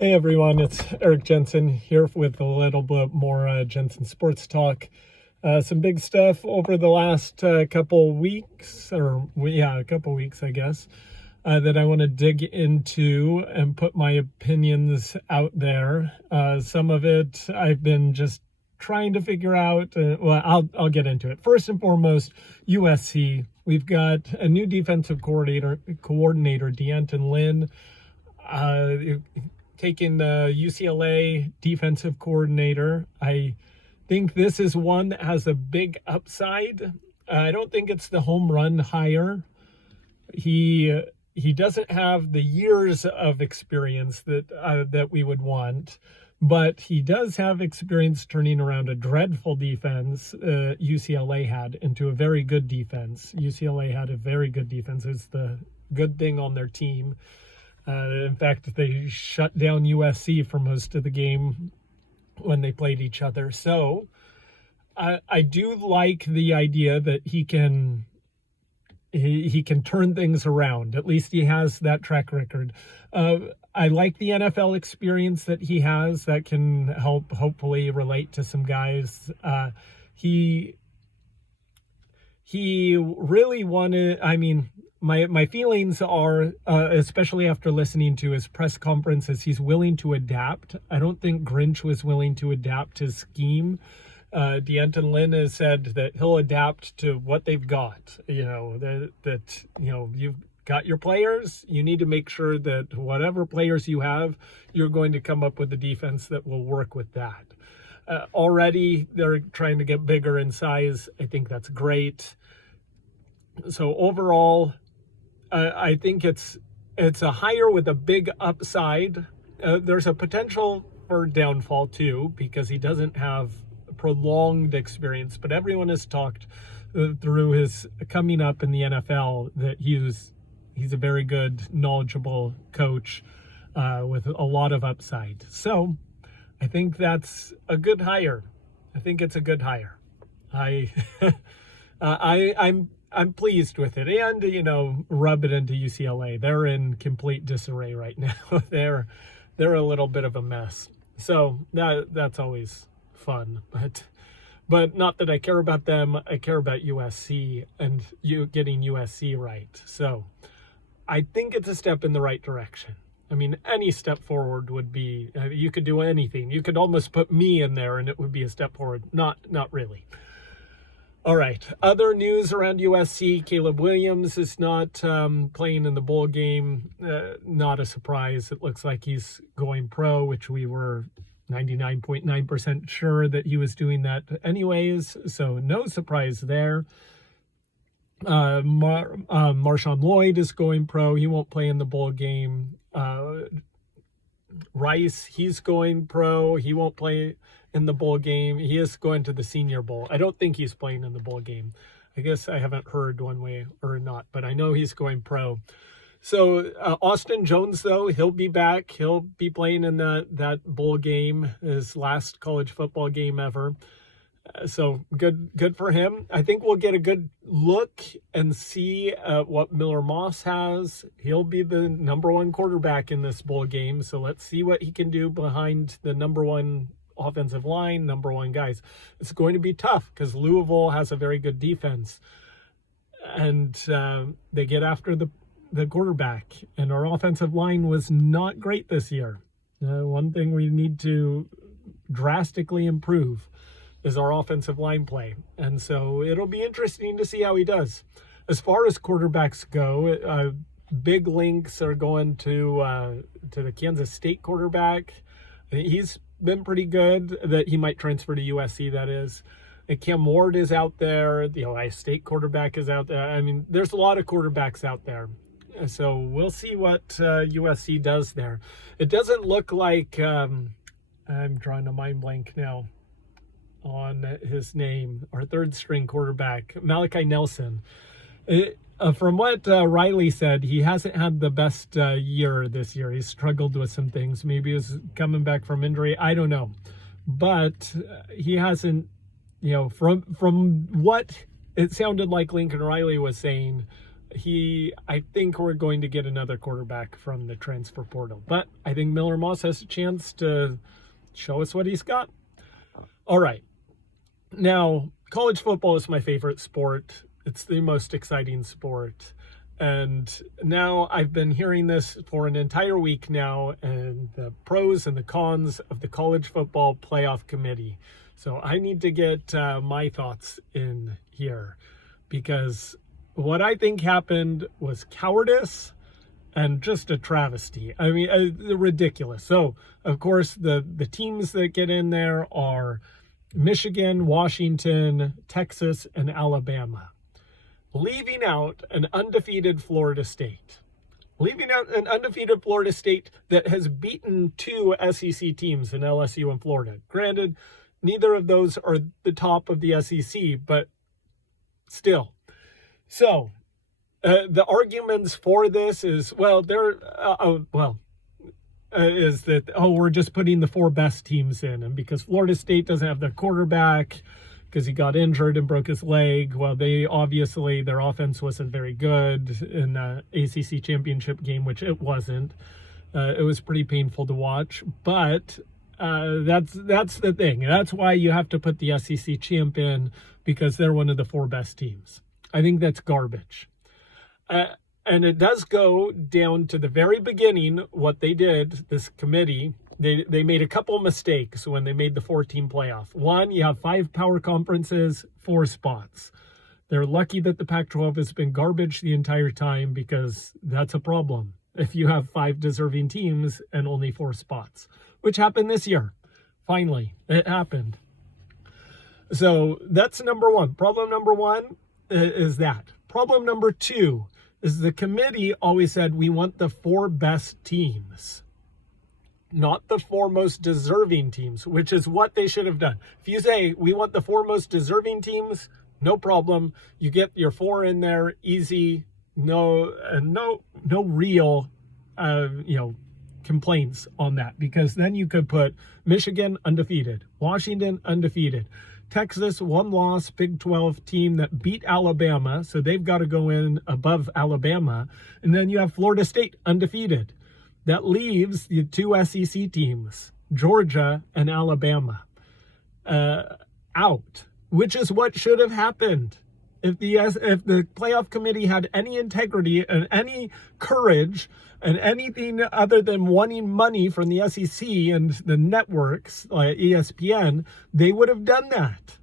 Hey everyone, it's Eric Jensen here with a little bit more Jensen Sports Talk. Some big stuff over the last couple weeks, a couple weeks, I guess, that I want to dig into and put my opinions out there. Some of it I've been just trying to figure out. I'll get into it. First and foremost, USC. We've got a new defensive coordinator, D'Anton Lynn. Taking the UCLA defensive coordinator. I think this is one that has a big upside. I don't think it's the home run hire. He doesn't have the years of experience that we would want, but he does have experience turning around a dreadful defense UCLA had into a very good defense. UCLA had a very good defense. It's the good thing on their team. In fact, they shut down USC for most of the game when they played each other. So I do like the idea that he can turn things around. At least he has that track record. I like the NFL experience that he has that can help hopefully relate to some guys. He really wanted, my feelings are, especially after listening to his press conferences, he's willing to adapt. I don't think Grinch was willing to adapt his scheme. D'Anton Lynn has said that he'll adapt to what they've got. You've got your players. You need to make sure that whatever players you have, you're going to come up with a defense that will work with that. Already, they're trying to get bigger in size. I think that's great. So overall, I think it's a hire with a big upside. There's a potential for downfall too, because he doesn't have prolonged experience. But everyone has talked through his coming up in the NFL that he's a very good, knowledgeable coach with a lot of upside. So I think that's a good hire. I think it's a good hire. I'm pleased with it, and rub it into UCLA. They're in complete disarray right now. They're a little bit of a mess. So that's always fun, but not that I care about them. I care about USC and you getting USC right. So I think it's a step in the right direction. Any step forward would be. You could do anything. You could almost put me in there, and it would be a step forward. Not really. All right, other news around USC. Caleb Williams is not playing in the bowl game. Not a surprise. It looks like he's going pro, which we were 99.9% sure that he was doing that anyways. So no surprise there. Marshawn Lloyd is going pro. He won't play in the bowl game. Rice, he's going pro. He won't play in the bowl game. He is going to the Senior Bowl. I don't think he's playing in the bowl game. I guess I haven't heard one way or not, but I know he's going pro. So Austin Jones, though, he'll be back. He'll be playing in that bowl game, his last college football game ever. So good for him. I think we'll get a good look and see what Miller Moss has. He'll be the number one quarterback in this bowl game. So let's see what he can do behind the number one offensive line, number one guys. It's going to be tough because Louisville has a very good defense, and they get after the quarterback. And our offensive line was not great this year. One thing we need to drastically improve is our offensive line play. And so it'll be interesting to see how he does. As far as quarterbacks go, big links are going to the Kansas State quarterback. He's been pretty good. That he might transfer to USC, that is. And Cam Ward is out there. The Ohio State quarterback is out there. There's a lot of quarterbacks out there. So we'll see what USC does there. It doesn't look like, I'm drawing a mind blank now on his name, our third string quarterback, Malachi Nelson. From what Riley said, he hasn't had the best year this year. He's struggled with some things. Maybe he's coming back from injury. I don't know. But he hasn't, from what it sounded like Lincoln Riley was saying, I think we're going to get another quarterback from the transfer portal, but I think Miller Moss has a chance to show us what he's got. All right. Now, college football is my favorite sport. It's the most exciting sport. And now I've been hearing this for an entire week now, and the pros and the cons of the college football playoff committee. So I need to get my thoughts in here, because what I think happened was cowardice and just a travesty. I mean, ridiculous. So, of course, the teams that get in there are Michigan, Washington, Texas, and Alabama. Leaving out an undefeated Florida State. Leaving out an undefeated Florida State that has beaten two SEC teams in LSU and Florida. Granted, neither of those are the top of the SEC, but still. So, the arguments for this is, well, is that, we're just putting the four best teams in. And because Florida State doesn't have their quarterback, because he got injured and broke his leg, well, their offense wasn't very good in the ACC championship game, which it wasn't. It was pretty painful to watch, but that's the thing. That's why you have to put the SEC champ in, because they're one of the four best teams. I think that's garbage. And it does go down to the very beginning, what they did, this committee. They made a couple mistakes when they made the 4-team playoff. One, you have 5 power conferences, 4 spots. They're lucky that the Pac-12 has been garbage the entire time, because that's a problem if you have 5 deserving teams and only 4 spots, which happened this year. Finally, it happened. So that's number one. Problem number one is that. Problem number 2 is the committee always said, we want the 4 best teams, not the 4 most deserving teams, which is what they should have done. If you say, we want the 4 most deserving teams, no problem. You get your 4 in there, easy, no real, complaints on that, because then you could put Michigan undefeated, Washington undefeated, Texas, 1 loss, Big 12 team that beat Alabama, so they've got to go in above Alabama. And then you have Florida State undefeated. That leaves the 2 SEC teams, Georgia and Alabama, out, which is what should have happened. If the playoff committee had any integrity and any courage and anything other than wanting money from the SEC and the networks like ESPN, they would have done that.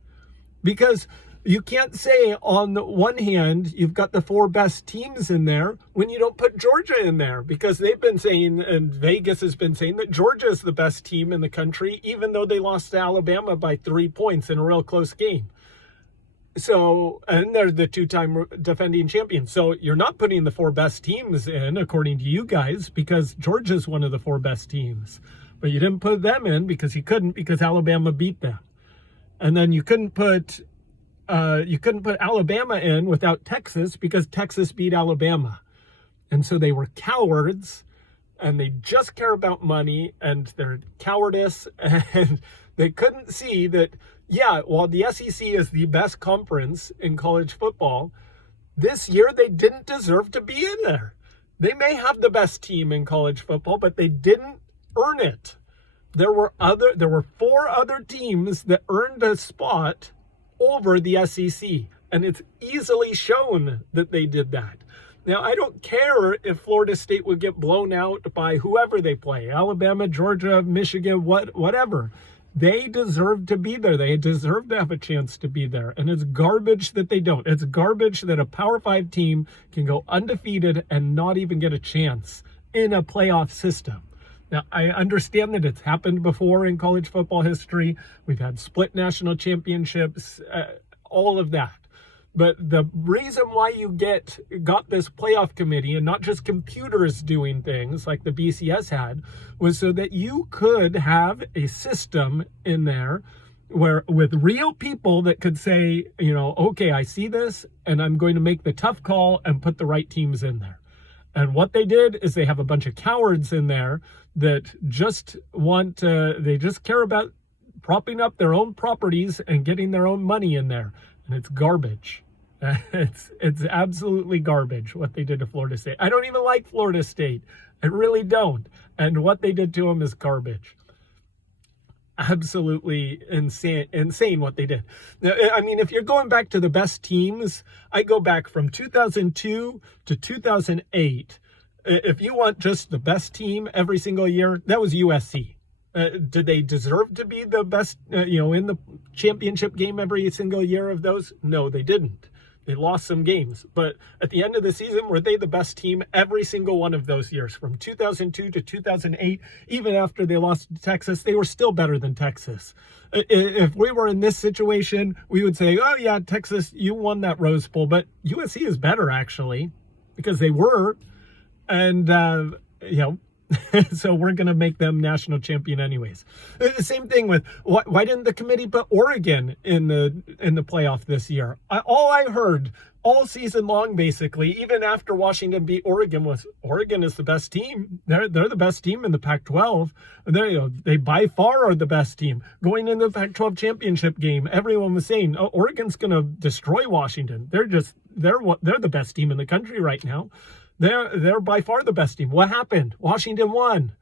Because you can't say on the one hand you've got the 4 best teams in there when you don't put Georgia in there, because they've been saying, and Vegas has been saying, that Georgia is the best team in the country, even though they lost to Alabama by 3 points in a real close game. So, and they're the 2-time defending champions. So you're not putting the 4 best teams in, according to you guys, because Georgia's one of the 4 best teams. But you didn't put them in because you couldn't, because Alabama beat them. And then you couldn't put Alabama in without Texas, because Texas beat Alabama. And so they were cowards, and they just care about money, and they're cowardice, and they couldn't see that, yeah, while the SEC is the best conference in college football, this year they didn't deserve to be in there. They may have the best team in college football, but they didn't earn it. There were 4 other teams that earned a spot over the SEC, and it's easily shown that they did that. Now, I don't care if Florida State would get blown out by whoever they play, Alabama, Georgia, Michigan, whatever. They deserve to be there. They deserve to have a chance to be there. And it's garbage that they don't. It's garbage that a Power 5 team can go undefeated and not even get a chance in a playoff system. Now, I understand that it's happened before in college football history. We've had split national championships, all of that. But the reason why you got this playoff committee, and not just computers doing things like the BCS had, was so that you could have a system in there where with real people that could say, okay, I see this and I'm going to make the tough call and put the right teams in there. And what they did is they have a bunch of cowards in there that just they just care about propping up their own properties and getting their own money in there. And it's garbage. It's absolutely garbage what they did to Florida State. I don't even like Florida State. I really don't. And what they did to them is garbage. Absolutely insane what they did. I mean, if you're going back to the best teams, I go back from 2002 to 2008. If you want just the best team every single year, that was USC. Did they deserve to be the best, in the championship game every single year of those? No, they didn't. They lost some games. But at the end of the season, were they the best team every single one of those years? From 2002 to 2008, even after they lost to Texas, they were still better than Texas. If we were in this situation, we would say, oh yeah, Texas, you won that Rose Bowl. But USC is better, actually, because they were. And, so we're going to make them national champion anyways. The same thing with why didn't the committee put Oregon in the playoff this year? All I heard all season long, basically, even after Washington beat Oregon, was Oregon is the best team. They're the best team in the Pac-12. They by far are the best team. Going into the Pac-12 championship game, everyone was saying, oh, Oregon's going to destroy Washington. They're the best team in the country right now. They're by far the best team. What happened? Washington won.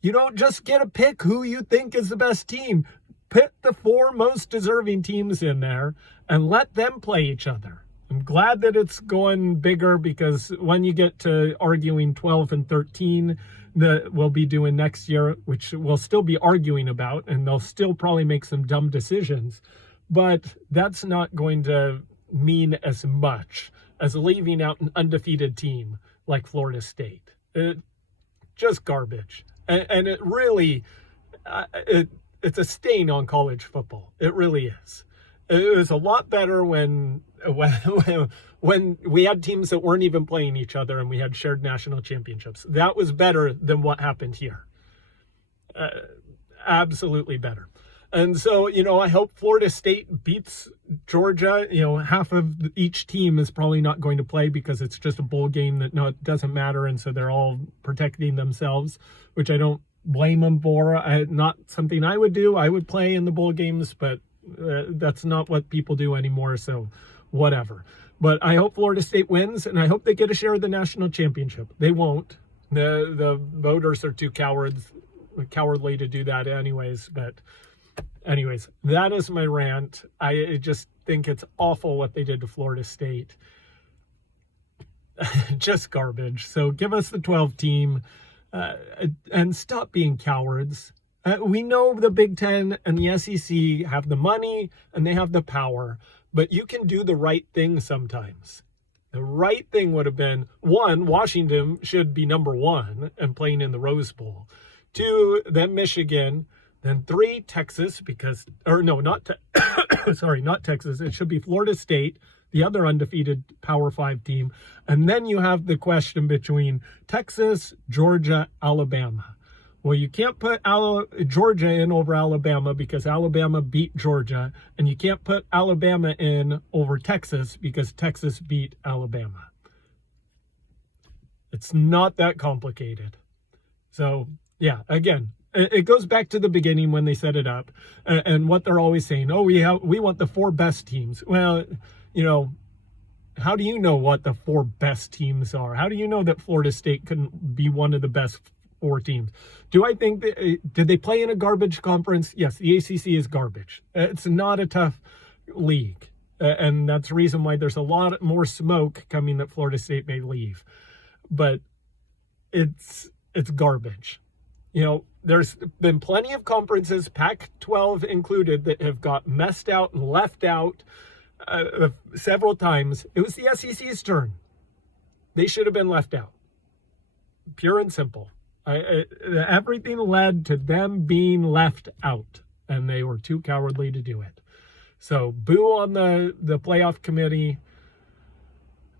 You don't just get to pick who you think is the best team. Put the 4 most deserving teams in there and let them play each other. I'm glad that it's going bigger, because when you get to arguing 12 and 13 that we'll be doing next year, which we'll still be arguing about, and they'll still probably make some dumb decisions, but that's not going to mean as much as leaving out an undefeated team like Florida State. Just garbage. And it really, it's a stain on college football. It really is. It was a lot better when we had teams that weren't even playing each other and we had shared national championships. That was better than what happened here. Absolutely better. And so, I hope Florida State beats Georgia. Half of each team is probably not going to play because it's just a bowl game that, it doesn't matter. And so they're all protecting themselves, which I don't blame them for. Not something I would do. I would play in the bowl games, but that's not what people do anymore. So whatever. But I hope Florida State wins, and I hope they get a share of the national championship. They won't. The voters are too cowardly to do that anyways, but... Anyways, that is my rant. I just think it's awful what they did to Florida State. Just garbage. So give us the 12 team and stop being cowards. We know the Big Ten and the SEC have the money and they have the power, but you can do the right thing sometimes. The right thing would have been, 1, Washington should be number 1 and playing in the Rose Bowl. 2, then Michigan. Then 3, Texas, not Texas. It should be Florida State, the other undefeated Power 5 team. And then you have the question between Texas, Georgia, Alabama. Well, you can't put Georgia in over Alabama because Alabama beat Georgia. And you can't put Alabama in over Texas because Texas beat Alabama. It's not that complicated. So, yeah, again, it goes back to the beginning when they set it up and what they're always saying. Oh, we want the 4 best teams. Well, how do you know what the 4 best teams are? How do you know that Florida State couldn't be one of the best 4 teams? Do I think did they play in a garbage conference? Yes, the ACC is garbage. It's not a tough league. And that's the reason why there's a lot more smoke coming that Florida State may leave. But it's garbage. There's been plenty of conferences, Pac-12 included, that have got messed out and left out several times. It was the SEC's turn. They should have been left out. Pure and simple. Everything led to them being left out, and they were too cowardly to do it. So boo on the playoff committee.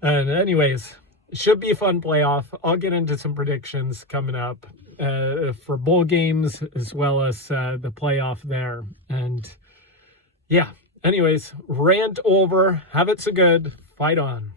And anyways, it should be a fun playoff. I'll get into some predictions coming up. For bowl games as well as the playoff there. And yeah, anyways, rant over. Have it so good. Fight on.